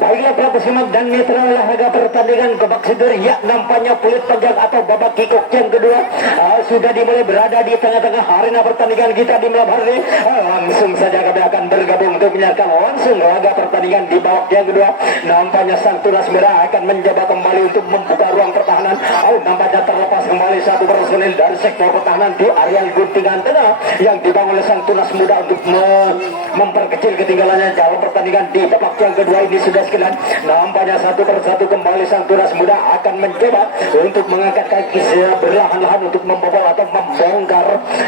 Baiklah para pesimak dan mitra olahraga pertandingan Gobak Sidur, ya nampaknya kulit panjang atau babak kikok yang kedua sudah dimulai berada di tengah-tengah arena pertandingan kita di malam hari. Langsung saja kami akan bergabung untuk menyaksikan langsung laga pertandingan di babak yang kedua. Nampaknya sang tunas merah akan mencoba kembali untuk membuka ruang pertahanan. Nampaknya terlepas kembali satu personil dari sektor pertahanan di area guntingan tengah yang dibangun oleh sang tunas muda untuk memperkecil ketinggalannya dalam pertandingan di babak yang kedua ini. Sudah sekalian, nampaknya satu persatu kembali sang tunas muda akan mencoba untuk mengangkat kaki berlahan-lahan untuk membobol atau membongkar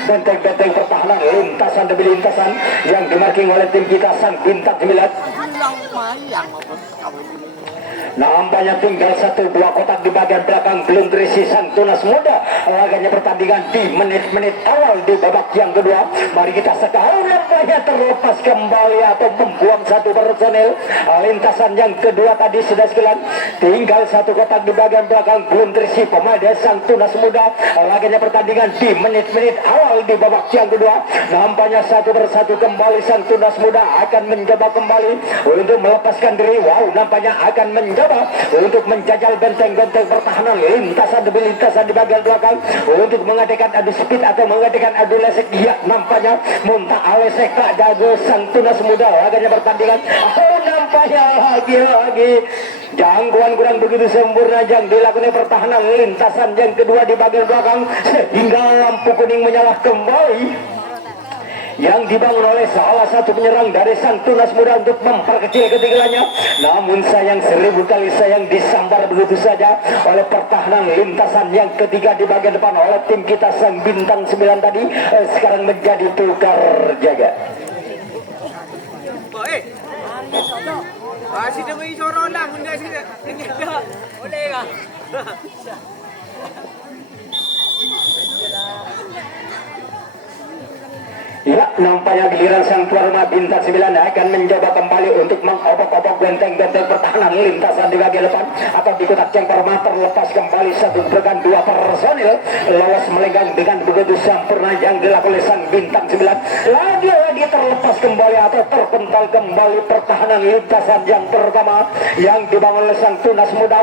benteng-benteng pertahanan lintasan demi lintasan yang dimarking oleh tim kita sang bintang 9. Nampaknya tinggal 1-2 kotak di bagian belakang belum terisi sang tunas muda. Laganya pertandingan di menit-menit awal di babak yang kedua. Mari kita sekali nampaknya terlepas kembali atau membuang satu personel. Lintasan yang kedua tadi sudah sekalian, tinggal 1 kotak di bagian belakang belum terisi pemain sang tunas muda. Laganya pertandingan di menit-menit awal di babak yang kedua. Nampaknya satu persatu kembali sang tunas muda akan mencoba kembali untuk melepaskan diri. Nampaknya akan mencoba untuk menjajal benteng-benteng pertahanan lintasan demi lintasan di bagian belakang untuk mengadakan adu speed atau mengadakan adu lesek. Ya nampaknya muntah alesek tak jago sang tunas muda. Laganya pertandingan nampaknya lagi-lagi gangguan kurang begitu sempurna yang dilakukan pertahanan lintasan yang kedua di bagian belakang sehingga lampu kuning menyala kembali yang dibangun oleh salah satu penyerang dari sang tunas muda untuk memperkecil ketinggalannya. Namun sayang, 1000 kali sayang disambar begitu saja oleh pertahanan lintasan yang ketiga di bagian depan oleh tim kita sang bintang 9 tadi. Sekarang menjadi tukar jaga. Masih dengan isoran lah benda sini. Boleh kah? Ya, nampaknya giliran sang tuan rumah bintang 9 akan mencoba kembali untuk mengobok-obok benteng-benteng pertahanan lintasan di bagian depan atau di kotak yang permata. Terlepas kembali satu rekan 2 personil lolos melenggang dengan begitu sempurna yang dilakukan oleh sang bintang 9. Lagi-lagi terlepas kembali atau terpental kembali pertahanan lintasan yang pertama yang dibangun oleh sang tunas muda.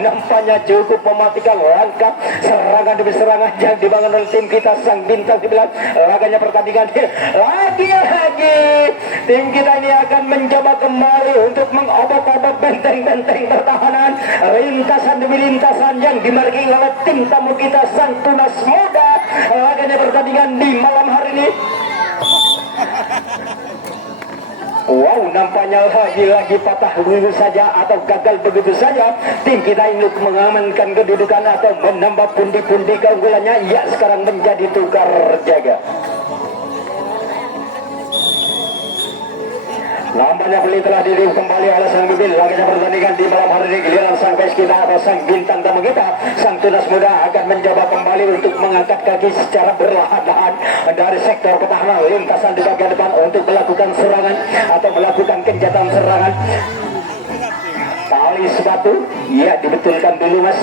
Nampaknya cukup mematikan langkah serangan demi serangan yang dibangun oleh tim kita sang bintang 9. Laganya pertandingan lagi-lagi tim kita ini akan mencoba kembali untuk mengobok-obok benteng-benteng pertahanan lintasan demi lintasan yang dimarking oleh tim tamu kita sang tunas muda. Laganya pertandingan di malam hari ini. Nampaknya lagi-lagi patah begitu saja atau gagal begitu saja tim kita ini untuk mengamankan kedudukan atau menambah pundi-pundi keunggulannya. Ya, sekarang menjadi tukar jaga. Nampaknya beli telah diri kembali oleh sang bibir. Laganya pertandingan di malam hari ini giliran sang bes kita atau sang bintang tamu kita sang tunas muda akan mencoba kembali untuk mengangkat kaki secara berlahan-lahan dari sektor pertahanan lintasan di bagian depan untuk melakukan serangan atau melakukan kencatan serangan. Tali sepatu ya dibetulkan dulu mas.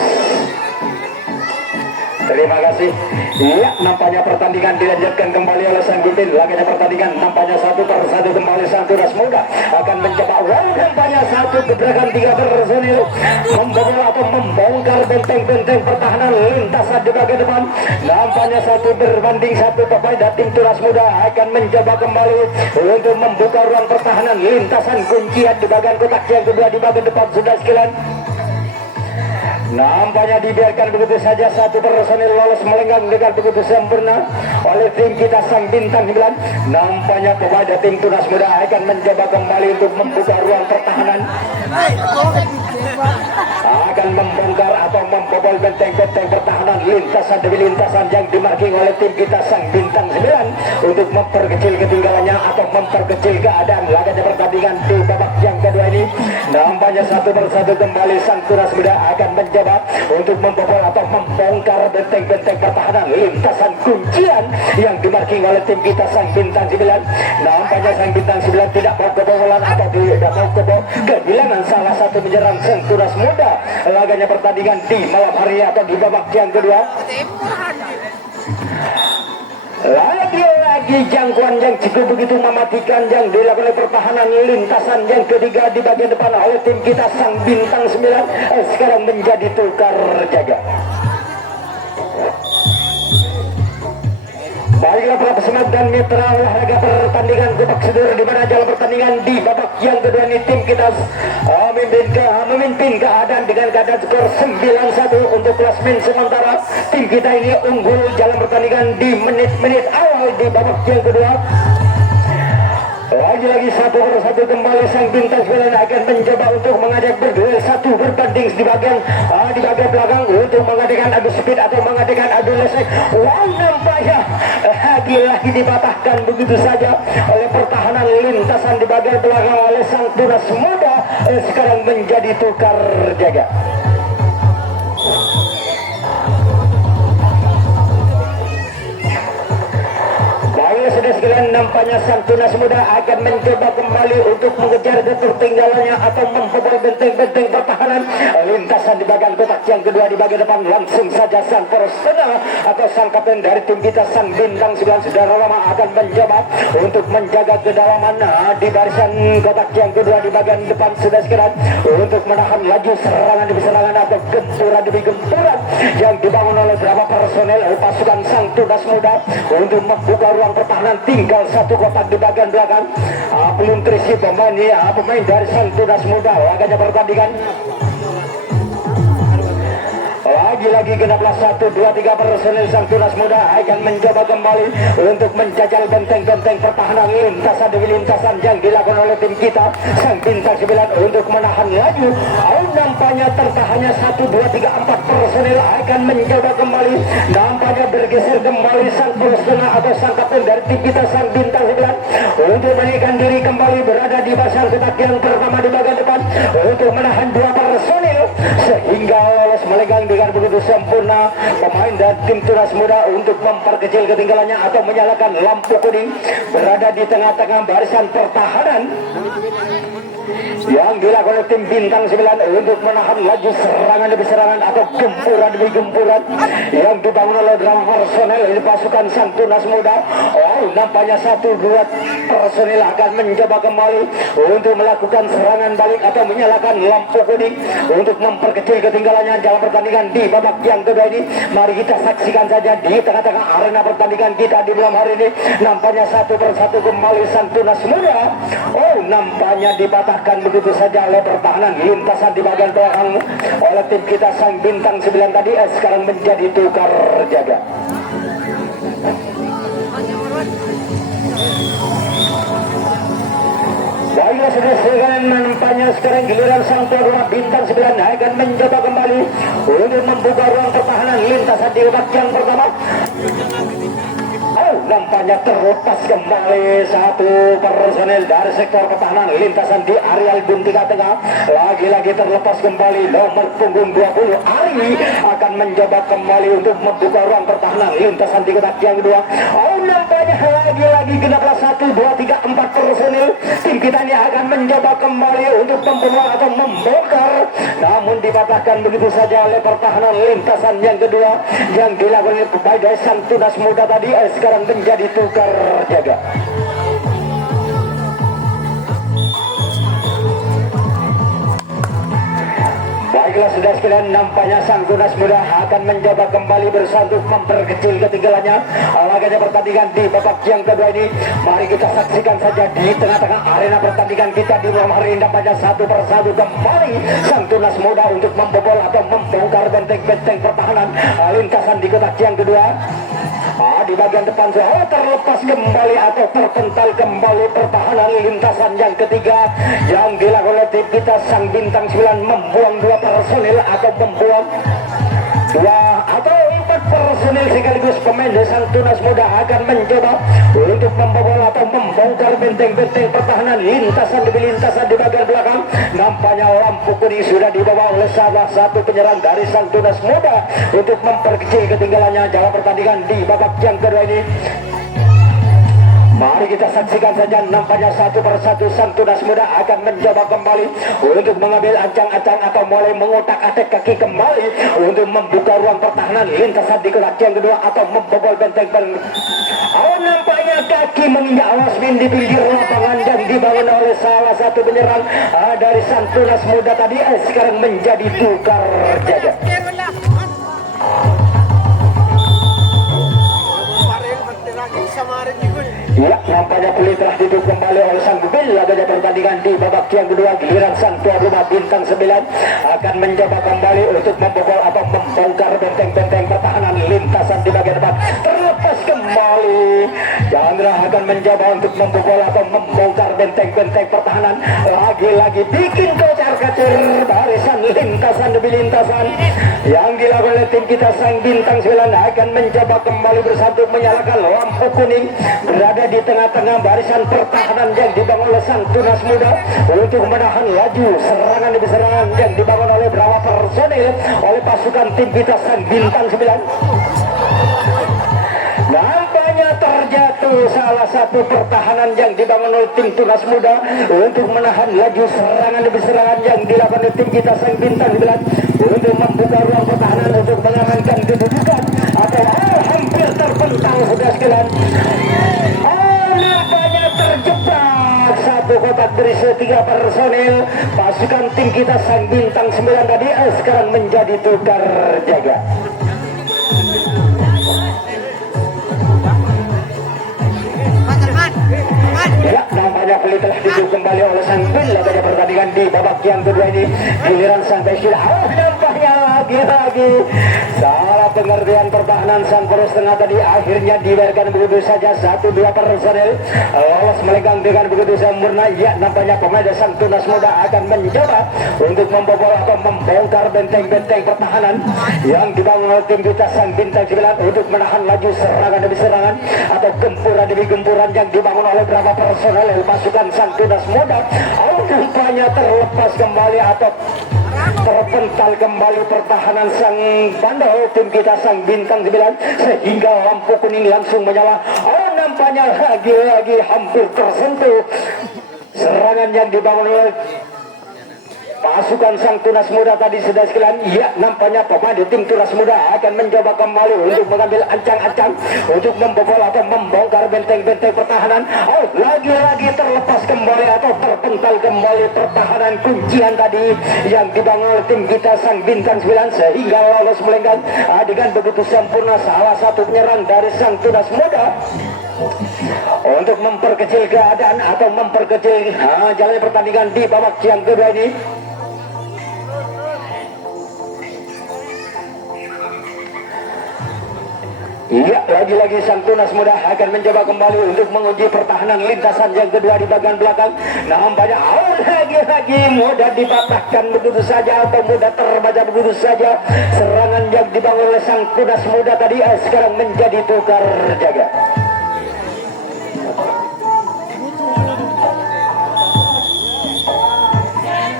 Terima kasih. Iya, nampaknya pertandingan dilanjutkan kembali oleh sang bibir. Laganya pertandingan nampaknya satu persatu kembali sang tunas muda akan mencoba. Nampaknya satu gebrakan 3 personil membobol atau membongkar benteng-benteng pertahanan lintasan di bagian depan. Nampaknya 1 berbanding 1 pemain tim tunas muda akan mencoba kembali untuk membuka ruang pertahanan lintasan kuncian di bagian kotak yang kedua di bagian depan sudah sekalian. Nampaknya dibiarkan begitu saja 1 personil lolos melenggang dengan begitu sempurna oleh tim kita sang bintang 9. Nampaknya kepada tim tunas muda akan mencoba kembali untuk membuka ruang pertahanan, akan membongkar atau membobol benteng-benteng pertahanan lintasan demi lintasan yang dimarking oleh tim kita sang bintang 9 untuk memperkecil ketinggalannya atau memperkecil keadaan. Laganya pertandingan di babak yang kedua ini nampaknya 1 persatu kembali sang tunas muda akan mencoba untuk membobol atau membongkar benteng-benteng pertahanan lintasan kuncian yang dimarking oleh tim kita sang bintang 9. Nampaknya sang bintang 9 tidak mau kebobolan atau tidak mau kehilangan salah satu menyerang sang tunas muda. Laganya pertandingan di malam hari atau di babak yang kedua. Lagi lagi jangkauan yang cukup begitu mematikan yang dilakukan oleh pertahanan lintasan yang ketiga di bagian depan oleh tim kita Sang Bintang 9 sekarang menjadi tukar jaga. Baiklah para pesimak dan mitra olahraga pertandingan Kubak Sedur, di mana jalan pertandingan di babak yang kedua ini tim kita memimpin keadaan dengan keadaan skor 9-1 untuk klasmen sementara. Tim kita ini unggul jalan pertandingan di menit-menit awal di babak yang kedua. Lagi-lagi 1-1 kembali Sang Bintang 9 akan mencoba untuk mengajak berduel 1 berbanding di bagian belakang untuk mengadakan adu speed atau mengadakan adu lesek. Wow, nampaknya lagi-lagi dipatahkan begitu saja oleh pertahanan lintasan di bagian belakang oleh Sang Tunas Muda sekarang menjadi tukar jaga. Sudah sekalian, nampaknya Sang Tunas Muda akan mencoba kembali untuk mengejar ketertinggalannya atau membobol benteng-benteng pertahanan lintasan di bagian kotak yang kedua. Di bagian depan langsung saja Sang Poros Tengah atau Sang Kapten dari tim kita Sang Bintang 9 sudah lama akan mencoba untuk menjaga kedalaman di barisan kotak yang kedua. Di bagian depan sudah sekalian untuk menahan laju serangan demi serangan atau gempuran demi gempuran yang dibangun oleh beberapa personel pasukan Sang Tunas Muda untuk membuka ruang pertahanan. Tinggal 1 kotak di bagian belakang, belum terisi pemain dari Sang Tunas Muda. Laganya pertandingan lagi-lagi genaplah 1, 2, 3 personel Sang Tunas Muda akan mencoba kembali untuk menjajal benteng-benteng pertahanan lintasan demi lintasan yang dilakukan oleh tim kita Sang Bintang 9 untuk menahan laju. Nampaknya tertahannya 1, 2, 3, 4 personel akan mencoba kembali. Nampaknya bergeser kembali Sang Poros Tengah atau Sang Kapten dari tim kita Sang Bintang 9 untuk menaikkan diri kembali berada di pasar kotak yang pertama di bagian depan untuk menahan 2 personel sehingga lolos melenggang dengan begitu sempurna pemain dan tim Tunas Muda untuk memperkecil ketinggalannya atau menyalakan lampu kuning berada di tengah-tengah barisan pertahanan yang dilakukan oleh tim Bintang 9 untuk menahan laju serangan demi serangan atau gempuran demi gempuran yang dibangun oleh drama personel dari pasukan Sang Tunas Muda. Nampaknya 1, 2 personel akan mencoba kembali untuk melakukan serangan balik atau menyalakan lampu kuning untuk memperkecil ketinggalannya jalan pertandingan di babak yang kedua ini. Mari kita saksikan saja di tengah-tengah arena pertandingan kita di malam hari ini. Nampaknya 1 persatu kembali Sang Tunas Muda. Nampaknya dipatahkan begitu saja oleh pertahanan lintasan di bagian belakang oleh tim kita Sang Bintang 9 tadi sekarang menjadi tukar jaga. Baiklah sudah sekalian, nampaknya sekarang giliran Sang Tuan Bintang 9 akan mencoba kembali untuk membuka ruang pertahanan lintasan di babak yang pertama. Nampaknya terlepas kembali 1 personel dari sektor pertahanan lintasan di areal Buntika Tengah. Lagi-lagi terlepas kembali nomor punggung 20 Ari akan mencoba kembali untuk membuka ruang pertahanan lintasan di kotak yang kedua. Nampaknya lagi-lagi genaplah 1, 2, 3, 4 personel tim kita ini akan mencoba kembali untuk membunuh atau membongkar, namun dipatahkan begitu saja oleh pertahanan lintasan yang kedua yang dilakukan oleh pemain dari Sang Tunas Muda tadi sekarang menjadi tukar jaga. Baiklah sudah sekalian, nampaknya Sang Tunas Muda akan mencoba kembali bersatu memperkecil ketinggalannya. Laganya pertandingan di babak yang kedua ini, mari kita saksikan saja di tengah-tengah arena pertandingan kita di malam hari ini. Nampaknya 1 persatu kembali Sang Tunas Muda untuk membobol atau membongkar benteng-benteng pertahanan lintasan di kotak yang kedua. Di bagian depan terlepas kembali atau terpental kembali pertahanan lintasan yang ketiga yang dilakukan oleh tim kita Sang Bintang 9 membuang 2 personil atau membuang 2 atau 4 personil sekaligus pemain dari Sang Tunas Muda akan mencoba untuk membobol atau membongkar benteng-benteng pertahanan lintasan demi lintasan di bagian belakang. Nampaknya lampu kuning sudah dibawa oleh salah satu penyerang dari Sang Tunas Muda untuk memperkecil ketinggalannya jalan pertandingan di babak yang kedua ini. Mari kita saksikan saja nampaknya satu persatu sang tunas muda akan mencoba kembali untuk mengambil ancang-ancang atau mulai mengotak-atik kaki kembali untuk membuka ruang pertahanan lintasan di kotak yang kedua atau membobol benteng. Oh, nampaknya kaki menginjak awas di pinggir lapangan dan dibangun oleh salah satu penyerang dari sang tunas muda tadi sekarang menjadi tukar jaga. Ya, nampaknya peluit telah ditutup kembali oleh sang Bila gajah pertandingan di babak yang kedua. Giliran sang tuan rumah bintang 9 akan mencoba kembali untuk membobol atau membongkar benteng-benteng pertahanan lintasan di bagian depan. Terlepas kembali, Chandra akan mencoba untuk membobol atau membongkar benteng-benteng pertahanan. Lagi-lagi bikin kocar-kacir barisan lintasan demi lintasan yang dilakukan oleh tim kita. Sang bintang 9 akan mencoba kembali bersatu menyalakan lampu kuning berada di tengah-tengah barisan pertahanan yang dibangun oleh sang tunas muda untuk menahan laju serangan demi serangan yang dibangun oleh beberapa personil oleh pasukan tim kita sang bintang 9. Nampaknya terjatuh salah satu pertahanan yang dibangun oleh tim tunas muda untuk menahan laju serangan demi serangan yang dilakukan oleh tim kita sang bintang 9 untuk membuka ruang pertahanan untuk mengamankan kedudukan atau hampir terpental sudah sekalian. Nampaknya terjebak satu kotak berisi 3 personil pasukan tim kita sang bintang 9 tadi sekarang menjadi tukar jaga. Ya, nampaknya peluit telah ditutup kembali oleh sang Bila gajah pertandingan di babak yang kedua ini. Giliran sang Bashir, nampaknya lagi-lagi salah pengertian pertahanan sang poros tengah tadi akhirnya dibiarkan begitu saja. 1-2 personil lolos melenggang dengan begitu sempurna. Ya, nampaknya pemain sang tunas muda akan mencoba untuk membobol atau membongkar benteng-benteng pertahanan yang dibangun oleh tim kita sang bintang 9 untuk menahan laju serangan demi serangan atau gempuran demi gempuran yang dibangun oleh berapa personel pasukan sang tunas muda. Nampaknya terlepas kembali atau terpental kembali pertahanan sang bandel tim kita sang bintang 9 sehingga lampu kuning langsung menyala. Nampaknya lagi-lagi hampir tersentuh serangan yang dibangun oleh pasukan sang tunas muda tadi sudah sekalian. Ya, nampaknya pemain tim tunas muda akan mencoba kembali untuk mengambil ancang-ancang untuk membobol atau membongkar benteng-benteng pertahanan. Lagi-lagi terlepas kembali atau terpental kembali pertahanan kuncian tadi yang dibangun oleh tim kita sang bintang 9 sehingga lolos melenggang dengan begitu sempurna salah satu penyerang dari sang tunas muda untuk memperkecil keadaan atau memperkecil jalan pertandingan di babak yang kedua ini. Iya, lagi-lagi sang tunas muda akan mencoba kembali untuk menguji pertahanan lintasan yang kedua di bagian belakang. Nampaknya lagi-lagi mudah dipatahkan begitu saja atau mudah terbaca begitu saja serangan yang dibangun oleh sang tunas muda tadi sekarang menjadi tukar jaga.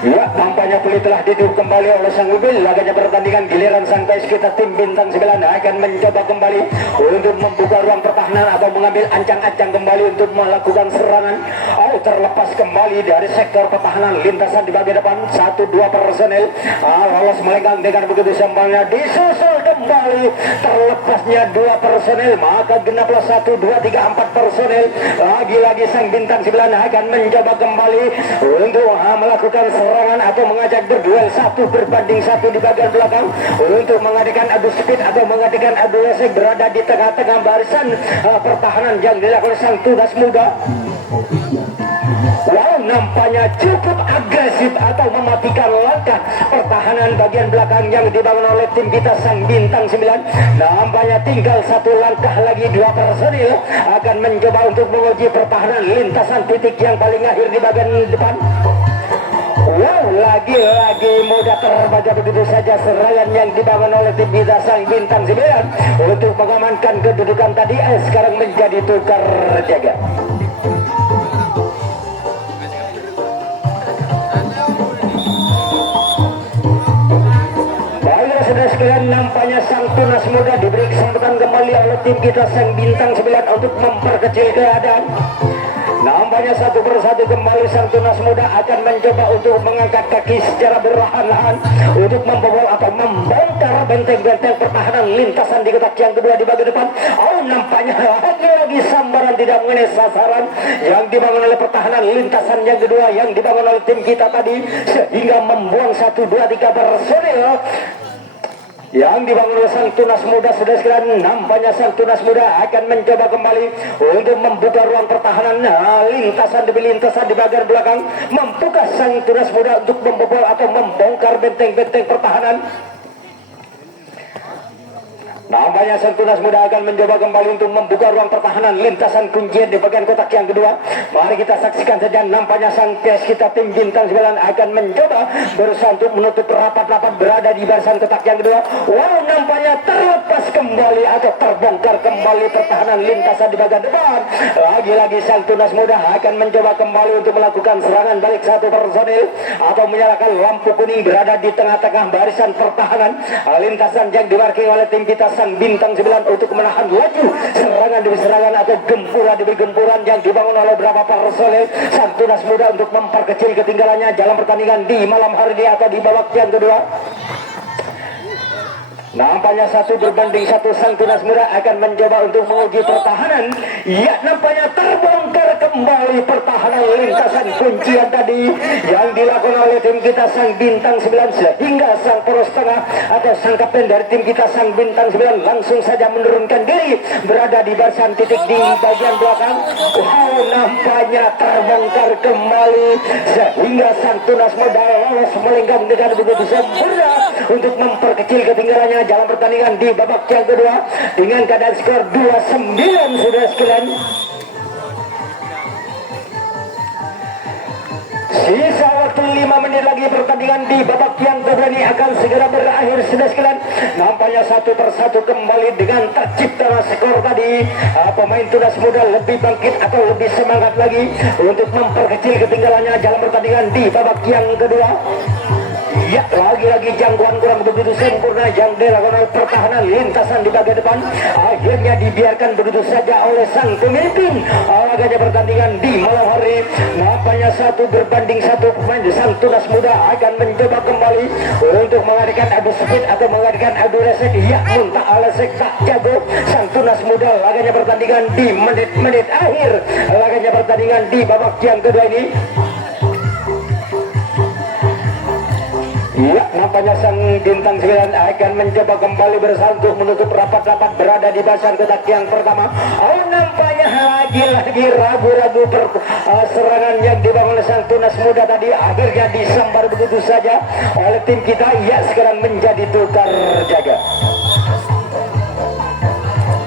Ya, nampaknya peluit telah ditutup kembali oleh sang mobil. Laganya pertandingan giliran sang guys kita tim bintang 9 akan mencoba kembali untuk membuka ruang pertahanan atau mengambil ancang-ancang kembali untuk melakukan serangan. Terlepas kembali dari sektor pertahanan lintasan di bagian depan. 1-2 personel lolos melenggang dengan begitu sempurna. Disusul kembali terlepasnya 2 personel, maka genaplah 1, 2, 3, 4 personel. Lagi-lagi sang bintang 9 akan mencoba kembali untuk melakukan serangan atau mengajak berduel 1 berbanding 1 di bagian belakang untuk mengadakan adu speed atau mengadakan adu lesek berada di tengah-tengah barisan pertahanan yang dilakukan sang tunas muda. Wow, nampaknya cukup agresif atau mematikan langkah pertahanan bagian belakang yang dibangun oleh tim kita sang bintang 9. Nampaknya tinggal 1 langkah lagi 2 personil akan mencoba untuk menguji pertahanan lintasan titik yang paling akhir di bagian depan. Wow, lagi-lagi mudah terbaca begitu saja serangan yang dibangun oleh tim kita sang bintang 9 untuk mengamankan kedudukan tadi sekarang menjadi tukar jaga. Sudah sekalian, nampaknya sang tunas muda diberi kesempatan kembali oleh tim kita sang bintang 9 untuk memperkecil keadaan. Nampaknya satu persatu kembali sang tunas muda akan mencoba untuk mengangkat kaki secara berlahan-lahan untuk membobol atau membongkar benteng-benteng pertahanan lintasan di kotak yang kedua di bagian depan. Oh, nampaknya lagi-lagi sambaran tidak mengenai sasaran yang dibangun oleh pertahanan lintasan yang kedua yang dibangun oleh tim kita tadi, sehingga membuang 1, 2, 3 personil yang dibangun oleh sang tunas muda. Sudah sekalian, nampaknya sang tunas muda akan mencoba kembali untuk membuka ruang pertahanan lintasan demi lintasan di bagian belakang, membuka sang tunas muda untuk membobol atau membongkar benteng-benteng pertahanan. Nampaknya sang tunas muda akan mencoba kembali untuk membuka ruang pertahanan lintasan kuncian di bagian kotak yang kedua. Mari kita saksikan saja. Nampaknya sang tes kita tim bintang 9 akan mencoba berusaha untuk menutup rapat-rapat berada di barisan kotak yang kedua. Wow, nampaknya terlepas kembali atau terbongkar kembali pertahanan lintasan di bagian depan. Lagi-lagi sang tunas muda akan mencoba kembali untuk melakukan serangan balik satu personil atau menyalakan lampu kuning berada di tengah-tengah barisan pertahanan lintasan yang diwarkiri oleh tim kita sang bintang 9 untuk menahan laju serangan demi serangan atau gempuran demi gempuran yang dibangun oleh beberapa personil sang tunas muda untuk memperkecil ketinggalannya dalam pertandingan di malam hari ini atau di babak yang kedua. Nampaknya 1 berbanding 1 sang tunas muda akan mencoba untuk menguji pertahanan. Ya, nampaknya terbongkar kembali pertahanan lintasan kuncian tadi yang dilakukan oleh tim kita sang bintang 9, sehingga sang poros tengah atau sang kapten dari tim kita sang bintang 9 langsung saja menurunkan diri berada di barisan titik di bagian belakang. Wow, nampaknya terbongkar kembali sehingga sang tunas muda lolos melenggang dengan begitu sempurna untuk memperkecil ketinggalannya dalam pertandingan di babak yang kedua dengan keadaan skor 2-9. Sudah sekalian, sisa waktu 5 menit lagi pertandingan di babak yang kedua ini akan segera berakhir. Sudah sekalian, nampaknya 1 persatu kembali dengan tercipta skor tadi. Pemain tunas muda lebih bangkit atau lebih semangat lagi untuk memperkecil ketinggalannya dalam pertandingan di babak yang kedua. Ya, lagi-lagi jangkauan kurang begitu sempurna yang dilakukan oleh pertahanan lintasan di bagian depan. Akhirnya dibiarkan begitu saja oleh sang pemimpin agaknya pertandingan di malam hari. Nampaknya 1 berbanding 1 pemain sang tunas muda akan mencoba kembali untuk mengadakan adu speed atau mengadakan adu resek. Ya, muntah alasek tak jago sang tunas muda agaknya pertandingan di menit-menit akhir agaknya pertandingan di babak yang kedua ini. Ya, nampaknya sang bintang 9 akan mencoba kembali berusaha untuk menutup rapat-rapat berada di barisan kotak yang pertama. Oh, nampaknya lagi-lagi ragu-ragu serangan yang dibangun oleh sang tunas muda tadi akhirnya disambar begitu saja oleh tim kita. Ya, sekarang menjadi tukar jaga.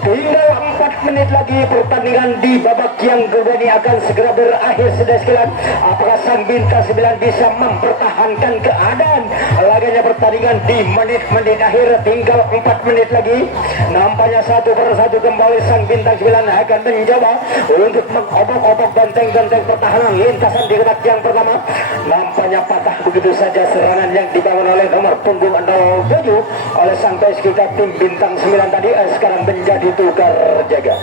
Tinggal 4 menit lagi pertandingan di babak yang kedua ini akan segera berakhir. Sudah sekalian, apakah sang bintang 9 bisa mempertahankan keadaan laganya pertandingan di menit-menit akhir? Tinggal 4 menit lagi. Nampaknya 1 persatu kembali sang bintang 9 akan mencoba untuk mengobok-obok benteng-benteng pertahanan lintasan di kotak yang pertama. Nampaknya patah begitu saja serangan yang dibangun oleh nomor punggung 07 oleh sang tos kita tim bintang 9 tadi. Sekarang menjadi tukar jaga.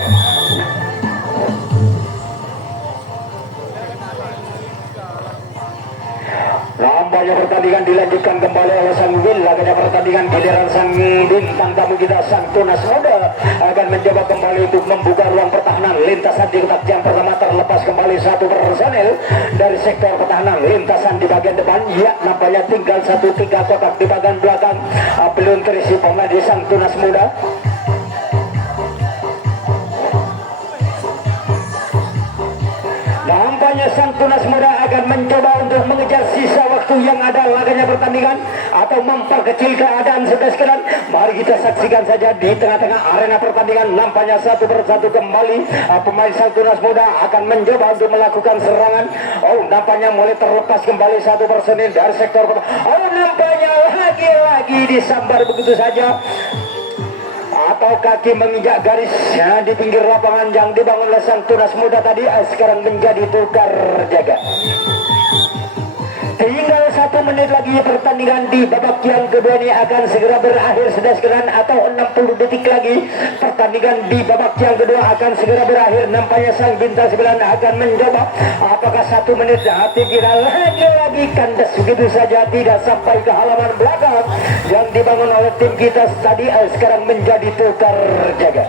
Nampaknya pertandingan dilanjutkan kembali oleh sang Will. Laganya pertandingan giliran sang bintang tamu kita sang tunas muda akan mencoba kembali untuk membuka ruang pertahanan lintasan di kotak yang pertama. Terlepas kembali 1 personel dari sektor pertahanan lintasan di bagian depan. Ya, nampaknya tinggal 1-3 kotak di bagian belakang belum terisi pemain di sang tunas muda. Nampaknya sang tunas muda akan mencoba untuk mengejar sisa waktu yang ada laganya pertandingan atau memperkecil keadaan. Sudah sekalian, mari kita saksikan saja di tengah-tengah arena pertandingan. Nampaknya 1 persatu kembali pemain sang tunas muda akan mencoba untuk melakukan serangan. Oh, nampaknya mulai terlepas kembali 1 personil dari sektor. Oh, nampaknya lagi-lagi disambar begitu saja atau kaki menginjak garis ya, di pinggir lapangan yang dibangun oleh sang tunas muda tadi. Sekarang menjadi tukar jaga. Tinggal 1 1 menit lagi pertandingan di babak yang kedua ini akan segera berakhir. Sudah sekian atau 60 detik lagi pertandingan di babak yang kedua akan segera berakhir. Nampaknya sang bintang 9 akan mencoba apakah 1 menit hati kira lagi kandas begitu saja tidak sampai ke halaman belakang yang dibangun oleh tim kita tadi sekarang menjadi tukar jaga.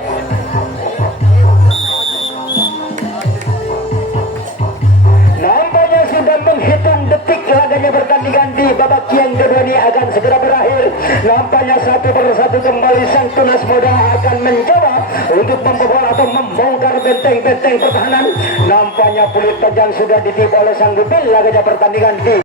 Nampaknya sudah menghitung detik laganya pertandingan di babak yang kedua ini akan segera berakhir. Nampaknya satu persatu kembali sang tunas muda akan mencoba untuk membobol atau membongkar benteng-benteng pertahanan. Nampaknya peluit panjang sudah ditipu oleh sang Gubil. Laganya pertandingan di